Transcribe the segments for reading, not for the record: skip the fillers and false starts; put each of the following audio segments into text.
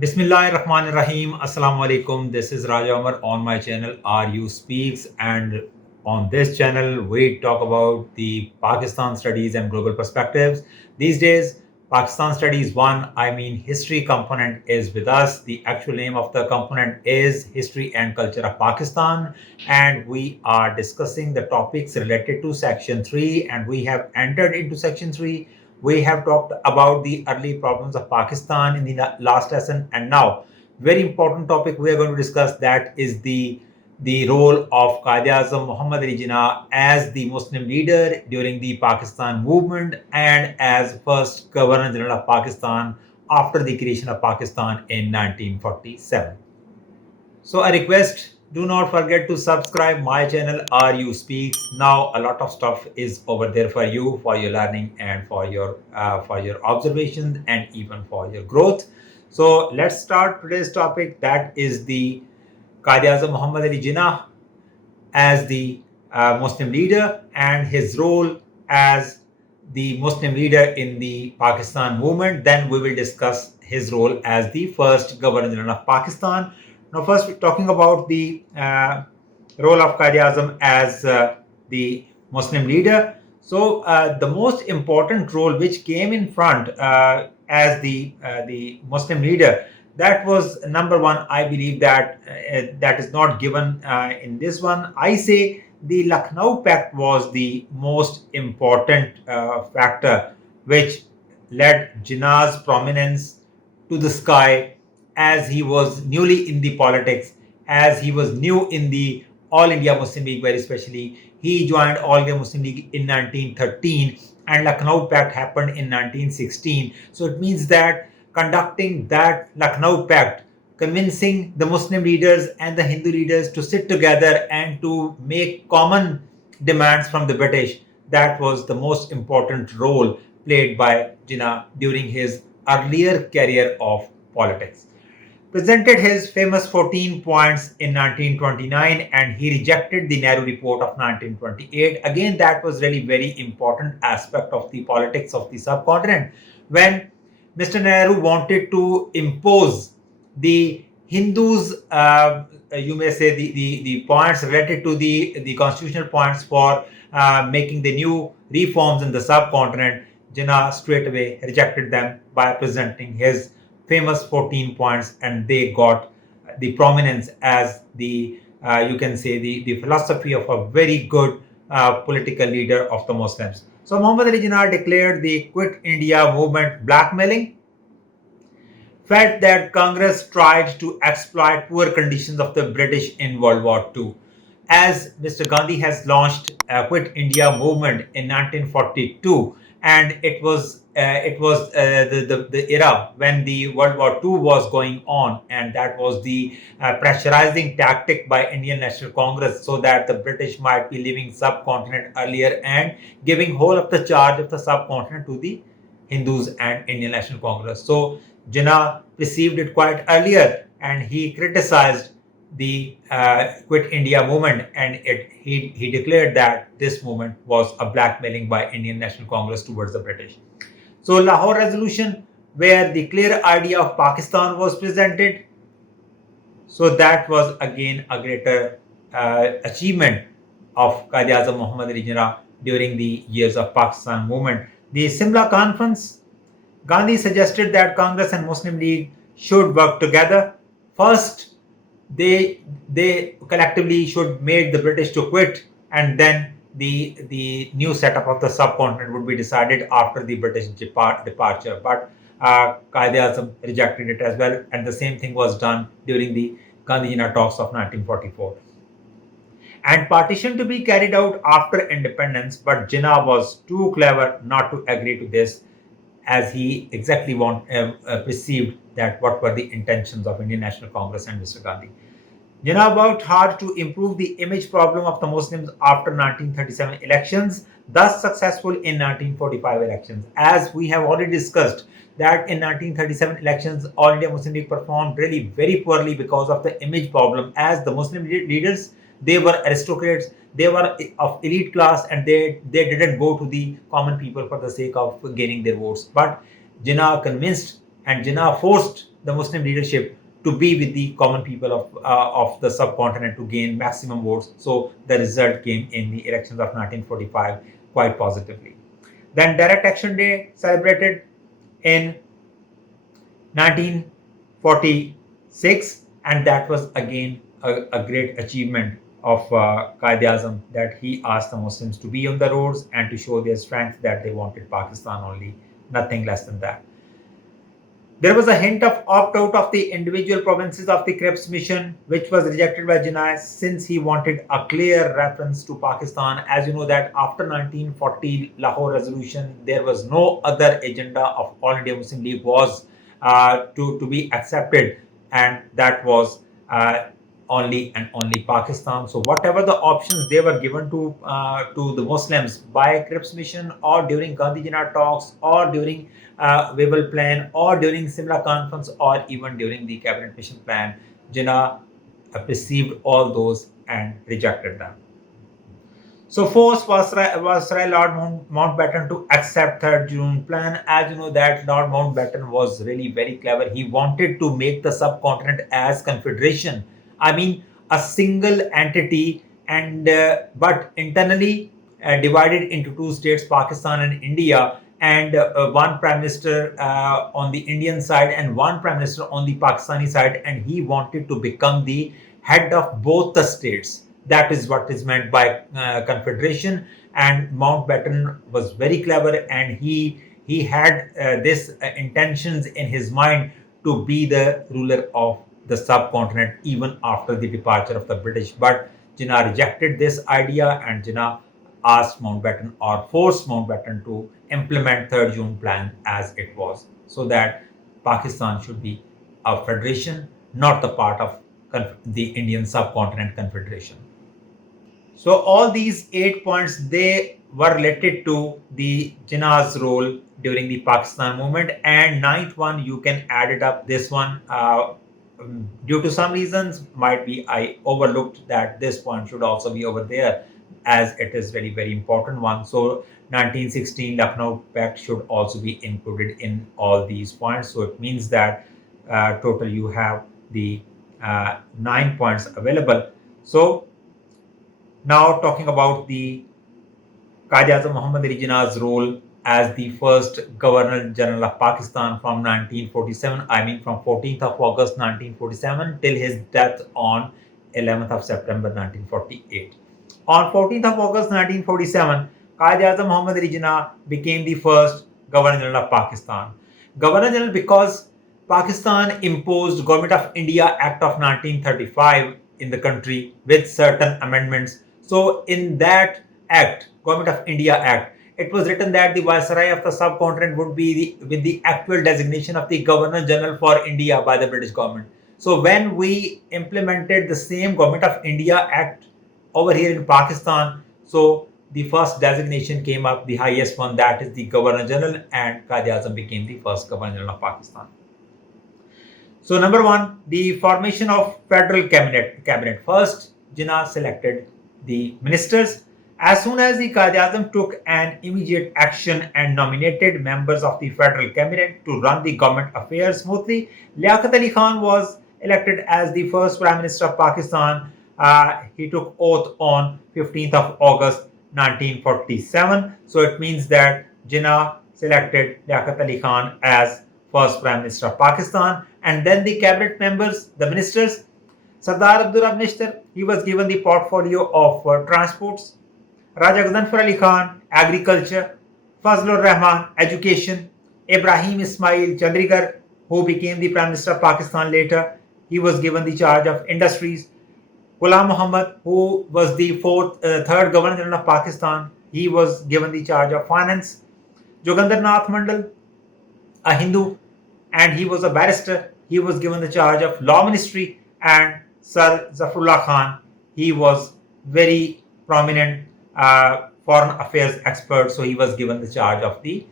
Bismillahirrahmanirrahim. Assalamu alaikum. This is Raja Umar on my channel RU Speaks, and on this channel we talk about the Pakistan studies and global perspectives. These days, Pakistan Studies 1, I mean history component, is with us. The actual name of the component is History and Culture of Pakistan, and we are discussing the topics related to section 3, and we have entered into section 3. We have talked about the early problems of Pakistan in the last lesson, and now very important topic we are going to discuss, that is the role of Quaid-e-Azam Muhammad Ali Jinnah as the Muslim leader during the Pakistan movement and as first Governor General of Pakistan after the creation of Pakistan in 1947. So a request, do not forget to subscribe my channel RU Speaks. Now a lot of stuff is over there for you, for your learning and for your observations and even for your growth. So let's start today's topic, that is the Quaid-e-Azam Muhammad Ali Jinnah as the Muslim leader and his role as the Muslim leader in the Pakistan movement. Then we will discuss his role as the first Governor General of Pakistan. Now, first, we're talking about the role of Quaid-e-Azam as the Muslim leader. So, the most important role which came in front as the Muslim leader, that was number one. I believe that that is not given in this one. I say the Lucknow Pact was the most important factor which led Jinnah's prominence to the sky, as he was newly in the politics, as he was new in the All India Muslim League, very especially. He joined All India Muslim League in 1913 and Lucknow Pact happened in 1916. So it means that conducting that Lucknow Pact, convincing the Muslim leaders and the Hindu leaders to sit together and to make common demands from the British, that was the most important role played by Jinnah during his earlier career of politics. Presented his famous 14 points in 1929 and he rejected the Nehru report of 1928. Again, that was really very important aspect of the politics of the subcontinent, when Mr. Nehru wanted to impose the Hindus, you may say the points related to the constitutional points for making the new reforms in the subcontinent. Jinnah straight away rejected them by presenting his famous 14 points, and they got the prominence as the you can say the philosophy of a very good political leader of the Muslims. So Muhammad Ali Jinnah declared the Quit India movement blackmailing, felt that Congress tried to exploit poor conditions of the British in World War II. As Mr. Gandhi has launched a Quit India movement in 1942, and it was the era when the World War II was going on, and that was the pressurizing tactic by Indian National Congress so that the British might be leaving subcontinent earlier and giving whole of the charge of the subcontinent to the Hindus and Indian National Congress. So Jinnah perceived it quite earlier and he criticized the Quit India movement, and he declared that this movement was a blackmailing by Indian National Congress towards the British. So Lahore Resolution, where the clear idea of Pakistan was presented, so that was again a greater achievement of Quaid-e-Azam Muhammad Ali Jinnah during the years of Pakistan movement. The Simla Conference, Gandhi suggested that Congress and Muslim League should work together. First, they collectively should make the British to quit, and then the new setup of the subcontinent would be decided after the British departure. But Quaid-e-Azam rejected it as well, and the same thing was done during the Gandhi-Jinnah talks of 1944. And partition to be carried out after independence, but Jinnah was too clever not to agree to this, as he exactly perceived that what were the intentions of Indian National Congress and Mr. Gandhi. Jinnah worked hard to improve the image problem of the Muslims after 1937 elections, thus successful in 1945 elections. As we have already discussed, that in 1937 elections, All India Muslim League performed really very poorly because of the image problem, as the Muslim leaders, they were aristocrats, they were of elite class, and they didn't go to the common people for the sake of gaining their votes. But Jinnah convinced and Jinnah forced the Muslim leadership to be with the common people of the subcontinent to gain maximum votes. So the result came in the elections of 1945 quite positively. Then Direct Action Day celebrated in 1946, and that was again a great achievement of Qaid-e-Azam, that he asked the Muslims to be on the roads and to show their strength, that they wanted Pakistan only, nothing less than that. There was a hint of opt-out of the individual provinces of the Cripps mission, which was rejected by Jinnah since he wanted a clear reference to Pakistan. As you know that after 1940 Lahore resolution, there was no other agenda of All India Muslim League was to be accepted, and that was only and only Pakistan. So whatever the options they were given to the Muslims by Cripps mission, or during Gandhi Jinnah talks, or during Wevel plan, or during Simla conference, or even during the cabinet mission plan, Jinnah perceived all those and rejected them. So forced Viceroy Lord Mountbatten to accept 3rd June plan. As you know that Lord Mountbatten was really very clever. He wanted to make the subcontinent as confederation. I mean, a single entity, and but internally divided into two states, Pakistan and India, and one prime minister on the Indian side and one prime minister on the Pakistani side, and he wanted to become the head of both the states. That is what is meant by confederation. And Mountbatten was very clever, and he had this intentions in his mind to be the ruler of the subcontinent even after the departure of the British. But Jinnah rejected this idea, and Jinnah asked Mountbatten, or forced Mountbatten, to implement 3rd June plan as it was, so that Pakistan should be a federation, not the part of the Indian subcontinent confederation. So all these 8 points, they were related to the Jinnah's role during the Pakistan movement. And 9th one, you can add it up. This one, due to some reasons, might be I overlooked that this point should also be over there, as it is very, very important one. So 1916 Lucknow Pact should also be included in all these points. So it means that total you have the 9 points available. So now talking about the Quaid-e-Azam Muhammad Ali Jinnah's role as the first Governor-General of Pakistan from 1947, I mean from 14th of August 1947 till his death on 11th of September 1948. On 14th of August 1947, Quaid-e-Azam Muhammad Ali Jinnah became the first Governor-General of Pakistan. Governor-General because Pakistan imposed Government of India Act of 1935 in the country with certain amendments. So in that act, Government of India Act, it was written that the Viceroy of the subcontinent would be with the actual designation of the Governor-General for India by the British government. So when we implemented the same Government of India Act over here in Pakistan, so the first designation came up, the highest one, that is the Governor-General, and Quaid-e-Azam became the first Governor-General of Pakistan. So number one, the formation of federal cabinet. First, Jinnah selected the ministers. As soon as the Quaid-e-Azam took an immediate action and nominated members of the federal cabinet to run the government affairs smoothly, Liaquat Ali Khan was elected as the first Prime Minister of Pakistan. He took oath on 15th of August 1947. So it means that Jinnah selected Liaquat Ali Khan as first Prime Minister of Pakistan. And then the cabinet members, the ministers, Sardar Abdul Rab Nishtar, he was given the portfolio of transports. Raja Gazanfar Ali Khan, agriculture. Fazlur Rahman, education. Ibrahim Ismail Chandrigar, who became the Prime Minister of Pakistan later, he was given the charge of industries. Ghulam Muhammad, who was the third Governor-General of Pakistan, he was given the charge of finance. Jogandar Nath Mandal, a Hindu, and he was a barrister, he was given the charge of law ministry. And Sir Zafrullah Khan, he was very prominent foreign affairs expert, so he was given the charge of the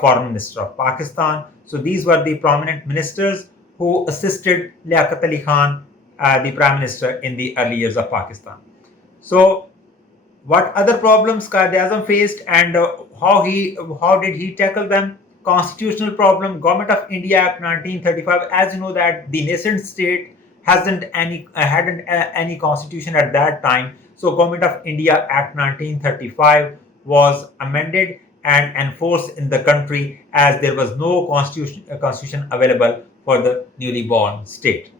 foreign minister of Pakistan. So these were the prominent ministers who assisted Liaquat Ali Khan, the prime minister, in the early years of Pakistan. So what other problems Quaid-e-Azam faced, and how did he tackle them? constitutional problem. Government of India Act 1935. As you know that the nascent state hasn't any hadn't any constitution at that time. So Government of India Act 1935 was amended and enforced in the country, as there was no constitution available for the newly born state.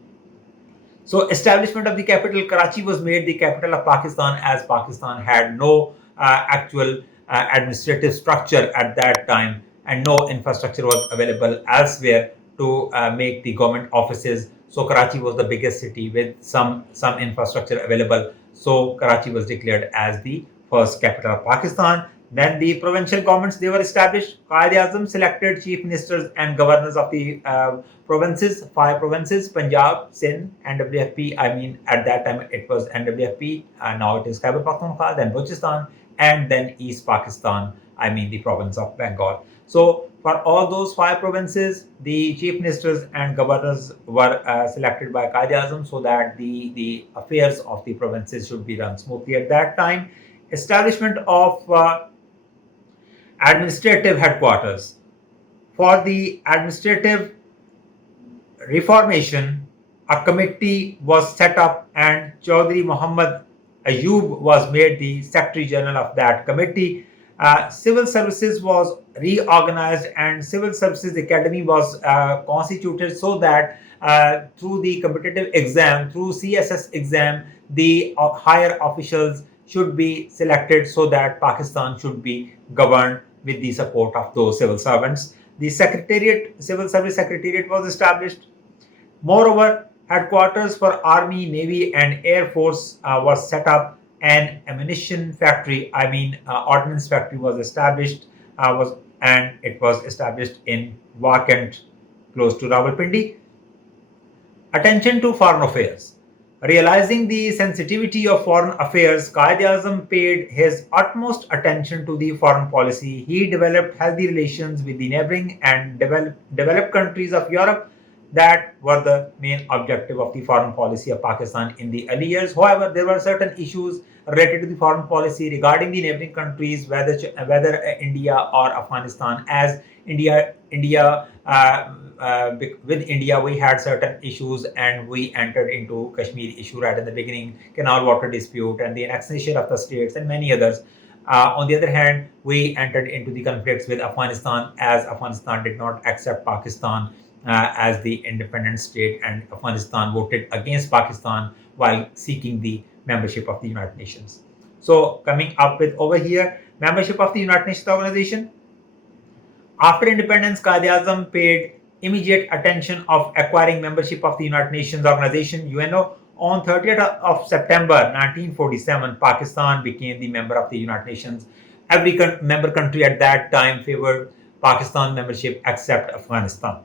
So establishment of the capital Karachi was made the capital of Pakistan, as Pakistan had no actual administrative structure at that time, and no infrastructure was available elsewhere to make the government offices. So Karachi was the biggest city with some infrastructure available. So Karachi was declared as the first capital of Pakistan. Then the provincial governments, they were established. Quaid-e-Azam selected chief ministers and governors of the provinces, 5 provinces: Punjab, Sindh, NWFP. I mean, at that time it was NWFP, and now it is Khyber Pakhtunkhwa, then Balochistan, and then East Pakistan. I mean, the province of Bengal. So for all those 5 provinces, the chief ministers and governors were selected by Quaid-e-Azam, so that the affairs of the provinces should be run smoothly at that time. Establishment of administrative headquarters. For the administrative reformation, a committee was set up, and Chaudhry Muhammad Ayub was made the Secretary General of that committee. Civil services was reorganized, and Civil Services Academy was constituted, so that through the competitive exam, through CSS exam, the higher officials should be selected, so that Pakistan should be governed with the support of those civil servants. The Secretariat, Civil Service Secretariat was established. Moreover, headquarters for Army, Navy, and Air Force was set up. An ammunition factory, ordnance factory, was established. And it was established in Wakant, close to Rawalpindi. Attention to foreign affairs. Realizing the sensitivity of foreign affairs, Quaid-e-Azam paid his utmost attention to the foreign policy. He developed healthy relations with the neighboring and developed countries of Europe. That were the main objective of the foreign policy of Pakistan in the early years. However, there were certain issues related to the foreign policy regarding the neighboring countries, whether India or Afghanistan. As with India, we had certain issues, and we entered into Kashmir issue right in the beginning, canal water dispute, and the annexation of the states, and many others. On the other hand, we entered into the conflicts with Afghanistan, as Afghanistan did not accept Pakistan as the independent state, and Afghanistan voted against Pakistan while seeking the membership of the United Nations. So coming up with over here, membership of the United Nations organization. After independence, Quaid-e-Azam paid immediate attention of acquiring membership of the United Nations organization, UNO. On 30th of September 1947, Pakistan became the member of the United Nations. Every member country at that time favored Pakistan membership except Afghanistan.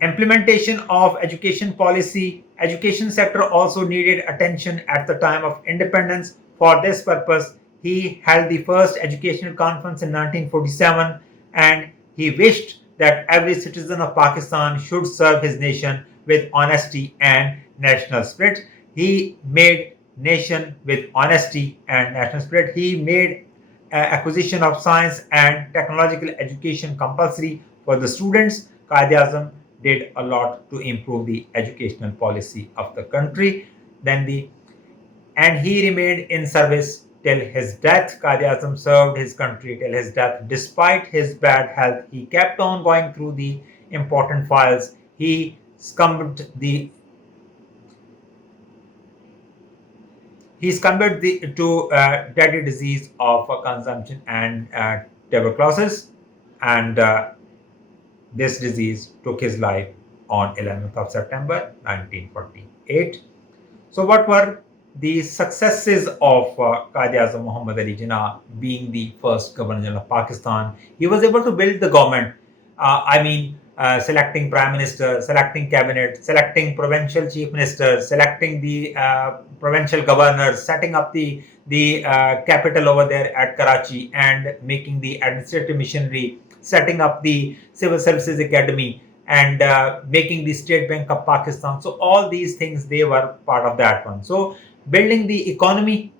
Implementation of education policy. Education sector also needed attention at the time of independence. For this purpose, he held the first educational conference in 1947, and he wished that every citizen of Pakistan should serve his nation with honesty and national spirit. He made nation with honesty and national spirit. He made acquisition of science and technological education compulsory for the students. Quaid-e-Azam did a lot to improve the educational policy of the country. And he remained in service till his death. Quaid-e-Azam served his country till his death. Despite his bad health, he kept on going through the important files. He succumbed to deadly disease of consumption and tuberculosis, and this disease took his life on 11th of September 1948. So what were the successes of Quaid-e-Azam Muhammad Ali Jinnah being the first Governor General of Pakistan? He was able to build the government, selecting prime minister, selecting cabinet, selecting provincial chief ministers, selecting the provincial governors, setting up the capital over there at Karachi, and making the administrative machinery, setting up the Civil Services Academy, and making the State Bank of Pakistan. So all these things, they were part of that one. So building the economy,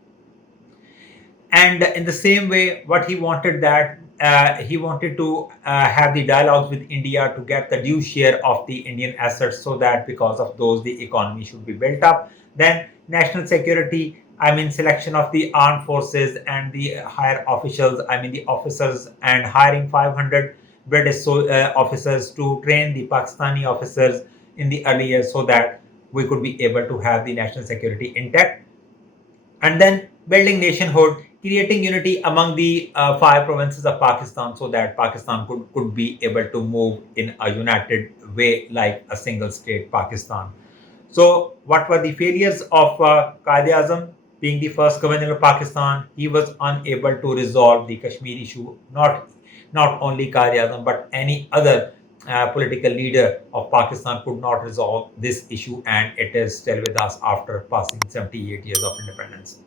and in the same way, what he wanted, that he wanted to have the dialogues with India to get the due share of the Indian assets, so that because of those the economy should be built up. Then national security, I mean selection of the armed forces and the higher officials, I mean the officers, and hiring 500 British officers to train the Pakistani officers in the early years, so that we could be able to have the national security intact. And then building nationhood, creating unity among the five provinces of Pakistan, so that Pakistan could be able to move in a united way like a single state Pakistan. So, what were the failures of Quaid-e-Azam? Being the first governor of Pakistan, he was unable to resolve the Kashmir issue. Not only Quaid-e-Azam, but any other political leader of Pakistan could not resolve this issue, and it is still with us after passing 78 years of independence.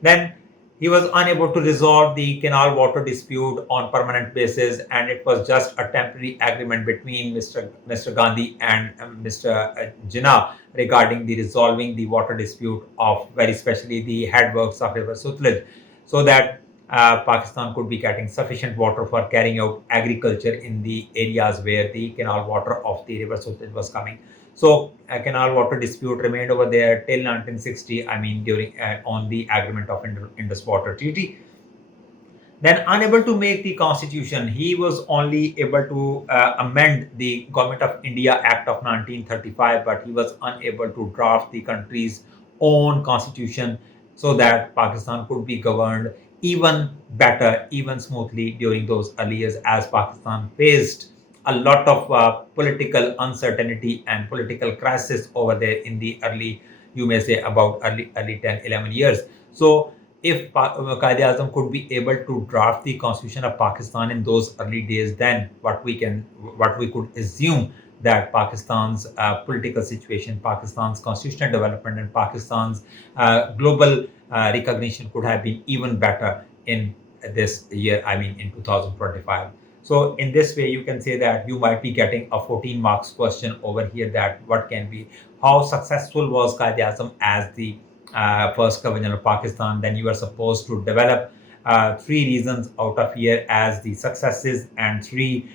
Then he was unable to resolve the canal water dispute on permanent basis, and it was just a temporary agreement between Mr. Gandhi and Mr. Jinnah regarding the resolving the water dispute of very especially the headworks of River Sutlej, so that Pakistan could be getting sufficient water for carrying out agriculture in the areas where the canal water of the River Sutlej was coming. So a canal water dispute remained over there till 1960. I mean, during on the agreement of Indus Water Treaty. Then, unable to make the constitution, he was only able to amend the Government of India Act of 1935, but he was unable to draft the country's own constitution, so that Pakistan could be governed even better, even smoothly during those early years, as Pakistan faced a lot of political uncertainty and political crisis over there in the early, you may say, about early 10, 11 years. So if Quaid-e-Azam could be able to draft the constitution of Pakistan in those early days, then what we could assume that Pakistan's political situation, Pakistan's constitutional development, and Pakistan's global recognition could have been even better in this year, I mean in 2025. So in this way, you can say that you might be getting a 14 marks question over here, that what can be, how successful was Quaid-e-Azam as the first governor of Pakistan. Then you are supposed to develop three reasons out of here as the successes and three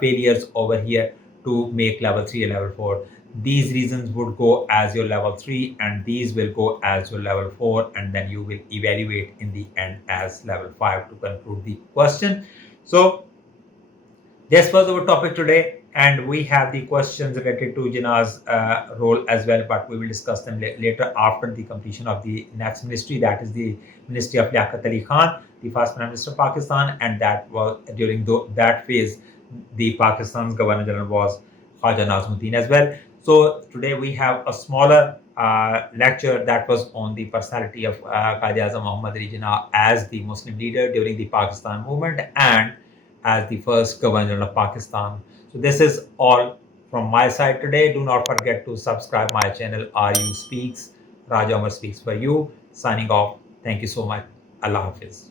failures over here to make level 3 and level 4. These reasons would go as your level 3, and these will go as your level 4, and then you will evaluate in the end as level 5 to conclude the question. So this was our topic today, and we have the questions related to Jinnah's role as well, but we will discuss them later after the completion of the next ministry, that is the Ministry of Liaquat Ali Khan, the first Prime Minister of Pakistan, and that was during that phase, the Pakistan's Governor General was Khaja Nazmuddin as well. So today we have a smaller lecture that was on the personality of Quaid-e-Azam Muhammad Ali Jinnah as the Muslim leader during the Pakistan movement and as the first governor of Pakistan. So this is all from my side today. Do not forget to subscribe my channel RU Speaks. Raja Umar speaks for you. Signing off. Thank you so much. Allah Hafiz.